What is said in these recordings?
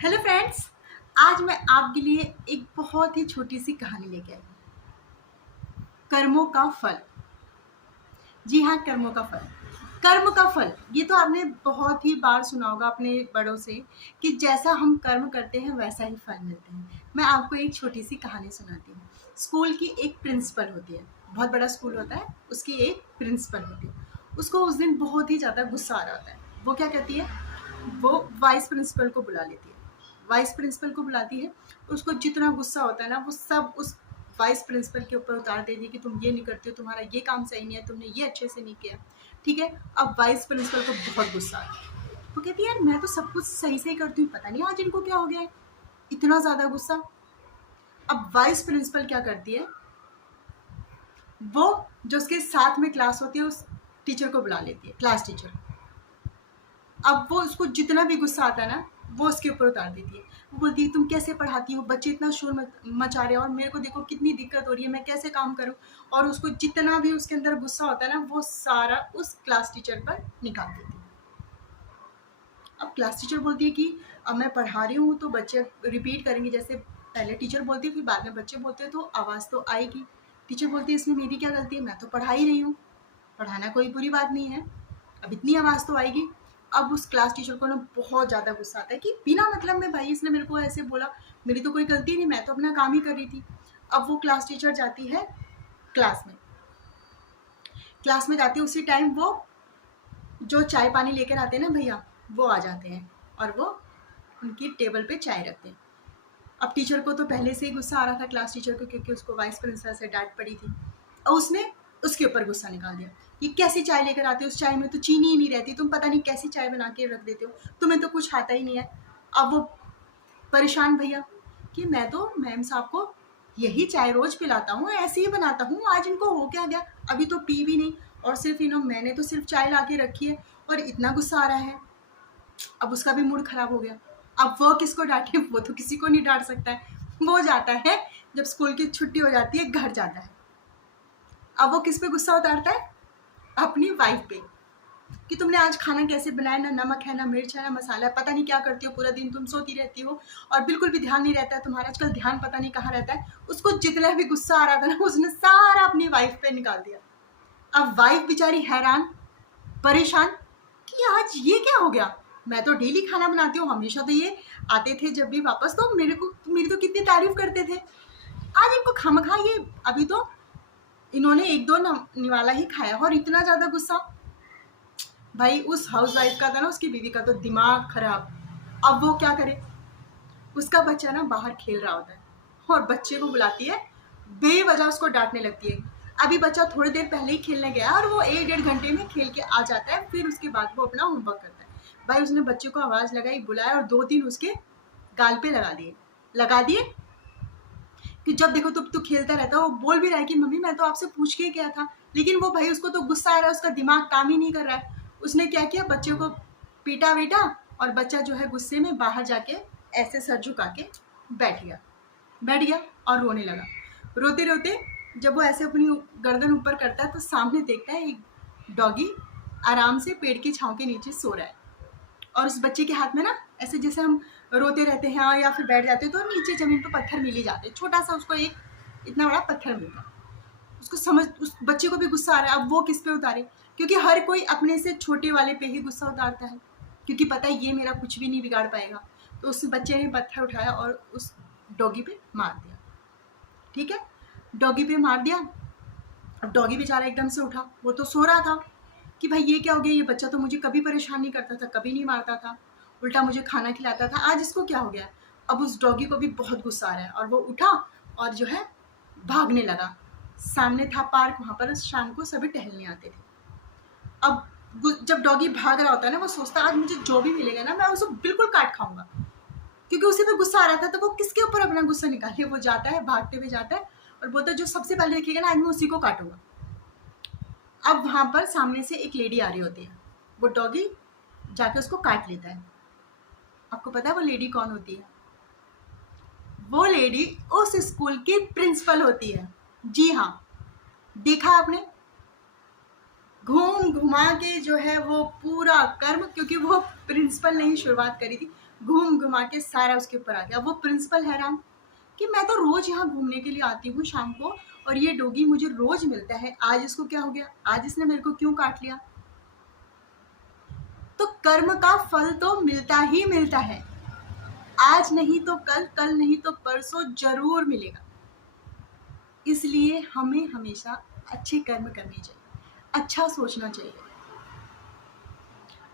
Hello friends. आज मैं आपके लिए एक बहुत ही छोटी सी कहानी लेके आई हूँ। कर्मों का फल। जी हाँ, कर्मों का फल। कर्म का फल, ये तो आपने बहुत ही बार सुना होगा अपने बड़ों से कि जैसा हम कर्म करते हैं वैसा ही फल मिलते हैं। मैं आपको एक छोटी सी कहानी सुनाती हूँ। स्कूल की एक प्रिंसिपल होती है, बहुत बड़ा स्कूल होता है, उसकी एक प्रिंसिपल होती है। उसको उस दिन बहुत ही ज़्यादा गुस्सा आ रहा होता है। वो क्या कहती है, वो वाइस प्रिंसिपल को बुला लेती है। वाइस प्रिंसिपल को बुलाती है, उसको जितना गुस्सा होता है ना वो सब उस वाइस प्रिंसिपल के ऊपर उतार देती है कि तुम ये नहीं करते हो, तुम्हारा ये काम सही नहीं है, तुमने ये अच्छे से नहीं किया। ठीक है। अब वाइस प्रिंसिपल को बहुत गुस्सा आता है। वो कहती है यार मैं तो सब कुछ सही से ही करती हूँ, पता नहीं आज इनको क्या हो गया है, इतना ज़्यादा गुस्सा। अब वाइस प्रिंसिपल क्या करती है, वो जो उसके साथ में क्लास होती है उस टीचर को बुला लेती है, क्लास टीचर। अब वो उसको जितना भी गुस्सा आता है ना वो उसके ऊपर उतार देती है। वो बोलती है तुम कैसे पढ़ाती हो, बच्चे इतना शोर मचा रहे हैं और मेरे को देखो कितनी दिक्कत हो रही है, मैं कैसे काम करूं। और उसको जितना भी उसके अंदर गुस्सा होता है ना वो सारा उस क्लास टीचर पर निकाल देती है। अब क्लास टीचर बोलती है कि अब मैं पढ़ा रही हूँ तो बच्चे रिपीट करेंगे, जैसे पहले टीचर बोलती है फिर बाद में बच्चे बोलते हैं तो आवाज़ तो आएगी। टीचर बोलती है इसमें मेरी क्या गलती है, मैं तो पढ़ा ही रही हूँ, पढ़ाना कोई बुरी बात नहीं है, अब इतनी आवाज़ तो आएगी। अब उस क्लास टीचर को ना बहुत ज़्यादा गुस्सा आता है कि बिना मतलब में भाई इसने मेरे को ऐसे बोला, मेरी तो कोई गलती नहीं, मैं तो अपना काम ही कर रही थी। अब वो क्लास टीचर जाती है क्लास में। क्लास में जाती है उसी टाइम वो जो चाय पानी लेकर आते हैं ना भैया, वो आ जाते हैं और वो उनकी टेबल पे चाय रखते हैं। अब टीचर को तो पहले से ही गुस्सा आ रहा था क्लास टीचर को, क्योंकि उसको वाइस प्रिंसिपल से डांट पड़ी थी और उसने उसके ऊपर गुस्सा निकाल दिया। ये कैसी चाय लेकर आते हो, उस चाय में तो चीनी ही नहीं रहती, तुम पता नहीं कैसी चाय बना के रख देते हो, तुम्हें तो कुछ आता ही नहीं है। अब वो परेशान भैया कि मैं तो मैम साहब को यही चाय रोज पिलाता हूँ, ऐसे ही बनाता हूँ, आज इनको हो क्या गया, अभी तो पी भी नहीं और सिर्फ मैंने तो सिर्फ चाय ला के रखी है और इतना गुस्सा आ रहा है। अब उसका भी मूड खराब हो गया। अब वो किसको डांटे, वो तो किसी को नहीं डांट सकता है। वो जाता है, जब स्कूल की छुट्टी हो जाती है घर जाता है। अब वो किस पे गुस्सा उतारता है, अपनी वाइफ पे, कि तुमने आज खाना कैसे बनाया, ना नमक है ना मिर्च है ना मसाला है, पता नहीं क्या करती हो, पूरा दिन तुम सोती रहती हो और बिल्कुल भी ध्यान नहीं रहता है तुम्हारा, आजकल ध्यान पता नहीं कहाँ रहता है। उसको जितना भी गुस्सा आ रहा था ना उसने सारा अपनी वाइफ पे निकाल दिया। अब वाइफ बेचारी हैरान परेशान कि आज ये क्या हो गया, मैं तो डेली खाना बनाती हूँ, हमेशा तो ये आते थे जब भी वापस तो मेरी तो कितनी तारीफ करते थे, आज इनको खामखा ये, अभी तो इन्होंने एक दो निवाला ही खाया और इतना ज़्यादा गुस्सा। भाई उस हाउस वाइफ का था ना, उसकी बीवी का तो दिमाग खराब। अब वो क्या करे, उसका बच्चा ना बाहर खेल रहा होता है और बच्चे को बुलाती है, बेवजह उसको डांटने लगती है। अभी बच्चा थोड़ी देर पहले ही खेलने गया और वो 1-1.5 घंटे में खेल के आ जाता है, फिर उसके बाद वो अपना होमवर्क करता है। भाई उसने बच्चे को आवाज़ लगाई, बुलाया और 2-3 उसके गाल पे लगा दिए कि जब देखो तू खेलता रहता है। वो बोल भी रहा है कि मम्मी मैं तो आपसे पूछ के गया था, लेकिन वो भाई उसको तो गुस्सा आ रहा है, उसका दिमाग काम ही नहीं कर रहा है। उसने क्या किया, बच्चे को पीटा वीटा और बच्चा जो है गुस्से में बाहर जाके ऐसे सर झुका के बैठ गया और रोने लगा। रोते रोते जब वो ऐसे अपनी गर्दन ऊपर करता है तो सामने देखता है एक डॉगी आराम से पेड़ की छांव के नीचे सो रहा है और उस बच्चे के हाथ में ना ऐसे जैसे हम रोते रहते हैं या फिर बैठ जाते हैं तो नीचे ज़मीन पर पत्थर मिल ही जाते हैं, छोटा सा उसको एक इतना बड़ा पत्थर मिलता है। उसको समझ, उस बच्चे को भी गुस्सा आ रहा है, अब वो किस पे उतारे, क्योंकि हर कोई अपने से छोटे वाले पे ही गुस्सा उतारता है, क्योंकि पता है ये मेरा कुछ भी नहीं बिगाड़ पाएगा। तो उस बच्चे ने पत्थर उठाया और उस डॉगी पे मार दिया। ठीक है, डॉगी पे मार दिया। अब डॉगी बेचारा एकदम से उठा, वो तो सो रहा था कि भाई ये क्या हो गया, ये बच्चा तो मुझे कभी परेशान नहीं करता था, कभी नहीं मारता था, उल्टा मुझे खाना खिलाता था, आज इसको क्या हो गया। अब उस डॉगी को भी बहुत गुस्सा आ रहा है और वो उठा और जो है भागने लगा। सामने था पार्क, वहाँ पर शाम को सभी टहलने आते थे। अब जब डॉगी भाग रहा होता है ना वो सोचता आज मुझे जो भी मिलेगा ना मैं उसको बिल्कुल काट खाऊंगा, क्योंकि उसी पे गुस्सा आ रहा था। तो वो किसके ऊपर अपना गुस्सा निकाले, वो जाता है भागते हुए जाता है और बोलता है जो सबसे पहले दिखेगा ना आज मैं उसी को काटूंगा। अब वहाँ पर सामने से एक लेडी आ रही होती है, वो डॉगी जाके उसको काट लेता है। आपको पता है वो लेडी कौन होती है, वो लेडी उस स्कूल की प्रिंसिपल होती है। जी हाँ, देखा आपने, घूम घुमा के जो है वो पूरा कर्म, क्योंकि वो प्रिंसिपल ने ही शुरुआत करी थी, घूम घुमा के सारा उसके ऊपर आ गया। वो प्रिंसिपल हैरान कि मैं तो रोज यहाँ घूमने के लिए आती हूँ शाम को, और ये डॉगी मुझे रोज मिलता है, आज इसको क्या हो गया, आज इसने मेरे को क्यों काट लिया। तो कर्म का फल तो मिलता ही मिलता है, आज नहीं तो कल, कल नहीं तो परसों जरूर मिलेगा। इसलिए हमें हमेशा अच्छे कर्म करने चाहिए, अच्छा सोचना चाहिए।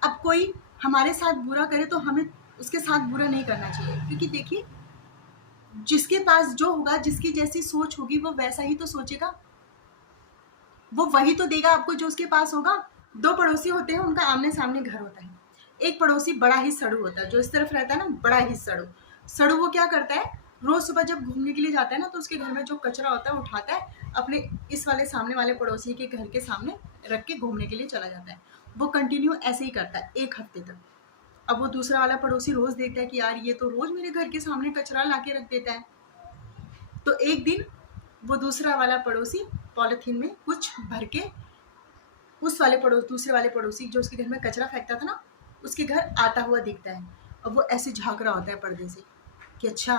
अब कोई हमारे साथ बुरा करे तो हमें उसके साथ बुरा नहीं करना चाहिए, क्योंकि देखिए जिसके पास जो होगा, जिसकी जैसी सोच होगी वो वैसा ही तो सोचेगा, वो वही तो देगा आपको जो उसके पास होगा। दो पड़ोसी होते हैं, उनका आमने सामने घर होता है। एक पड़ोसी बड़ा ही सड़ू होता है, जो इस तरफ रहता है ना, बड़ा ही सड़ू सड़ू। वो क्या करता है, रोज सुबह जब घूमने के लिए जाता है ना, तो उसके घर में जो कचरा होता है उठाता है, अपने इस वाले सामने वाले पड़ोसी के घर के सामने रख के घूमने के लिए चला जाता है। वो कंटिन्यू ऐसे ही करता है 1 हफ्ते तक। अब वो दूसरा वाला पड़ोसी रोज देखता है कि यार ये तो रोज मेरे घर के सामने कचरा ला के रख देता है। तो एक दिन वो दूसरा वाला पड़ोसी पॉलिथीन में कुछ भर के उस वाले दूसरे वाले पड़ोसी जो उसके घर में कचरा फेंकता था ना, उसके घर आता हुआ दिखता है। और वो ऐसे झाँक रहा होता है पर्दे से कि अच्छा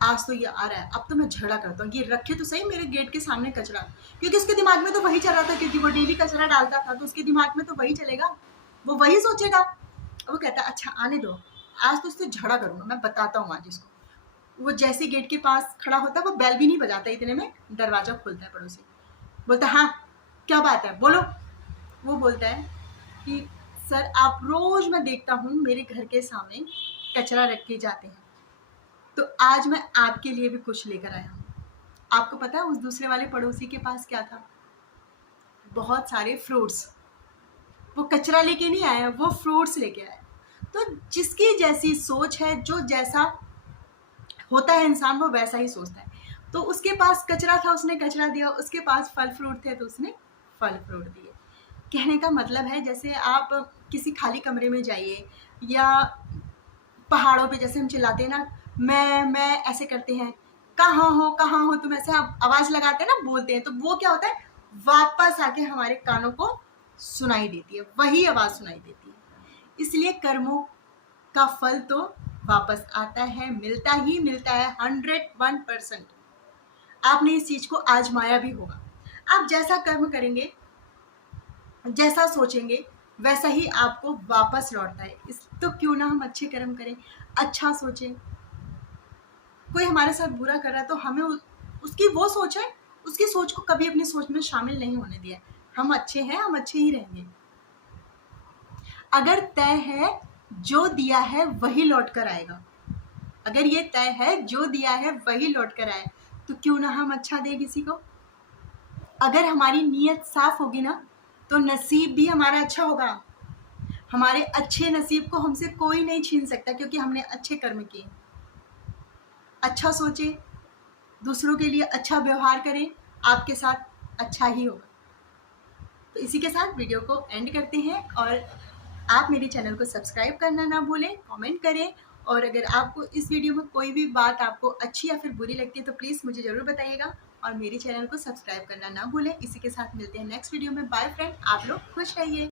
आज तो ये आ रहा है, अब तो मैं झगड़ा करता हूँ, ये रखे तो सही मेरे गेट के सामने कचरा। क्योंकि उसके दिमाग में तो वही चल रहा था, क्योंकि वो डेली कचरा डालता था, तो उसके दिमाग में तो वही चलेगा, वो वही सोचेगा। वो कहता है अच्छा आने दो, आज तो उससे झगड़ा करूंगा, मैं बताता हूँ आज इसको। वो जैसे गेट के पास खड़ा होता है, वो बेल भी नहीं बजाता, इतने में दरवाजा खोलता है पड़ोसी। बोलता हाँ क्या बात है बोलो। वो बोलता है कि सर आप रोज मैं देखता हूँ मेरे घर के सामने कचरा रख के जाते हैं, तो आज मैं आपके लिए भी कुछ लेकर आया हूँ। आपको पता है उस दूसरे वाले पड़ोसी के पास क्या था, बहुत सारे फ्रूट्स। वो कचरा लेके नहीं आया, वो फ्रूट्स लेके आया। तो जिसकी जैसी सोच है, जो जैसा होता है इंसान वो वैसा ही सोचता है। तो उसके पास कचरा था, उसने कचरा दिया, उसके पास फल फ्रूट थे तो उसने फल फ्रूट दिए। कहने का मतलब है जैसे आप किसी खाली कमरे में जाइए, या पहाड़ों पे जैसे हम चिल्लाते हैं ना, मैं ऐसे करते हैं, कहाँ हो तुम, ऐसे आवाज लगाते हैं ना, बोलते हैं, तो वो क्या होता है, वापस आके हमारे कानों को सुनाई देती है, वही आवाज सुनाई देती है। इसलिए कर्मों का फल तो वापस आता है, मिलता ही मिलता है 101%। आपने इस चीज को आजमाया भी होगा। आप जैसा कर्म करेंगे, जैसा सोचेंगे, वैसा ही आपको वापस लौटता है। इस तो क्यों ना हम अच्छे कर्म करें, अच्छा सोचें। कोई हमारे साथ बुरा कर रहा है तो हमें उसकी वो सोच है, उसकी सोच को कभी अपनी सोच में शामिल नहीं होने दिया। हम अच्छे हैं, हम अच्छे ही रहेंगे। अगर तय है जो दिया है वही लौट कर आएगा, अगर ये तय है जो दिया है वही लौट कर आए, तो क्यों ना हम अच्छा दें किसी को। अगर हमारी नीयत साफ होगी ना, तो नसीब भी हमारा अच्छा होगा। हमारे अच्छे नसीब को हमसे कोई नहीं छीन सकता, क्योंकि हमने अच्छे कर्म किए। अच्छा सोचे, दूसरों के लिए अच्छा व्यवहार करें, आपके साथ अच्छा ही होगा। तो इसी के साथ वीडियो को एंड करते हैं, और आप मेरे चैनल को सब्सक्राइब करना ना भूलें, कमेंट करें, और अगर आपको इस वीडियो में कोई भी बात आपको अच्छी या फिर बुरी लगती है तो प्लीज़ मुझे ज़रूर बताइएगा, और मेरे चैनल को सब्सक्राइब करना ना भूलें। इसी के साथ मिलते हैं नेक्स्ट वीडियो में। बाय फ्रेंड, आप लोग खुश रहिए।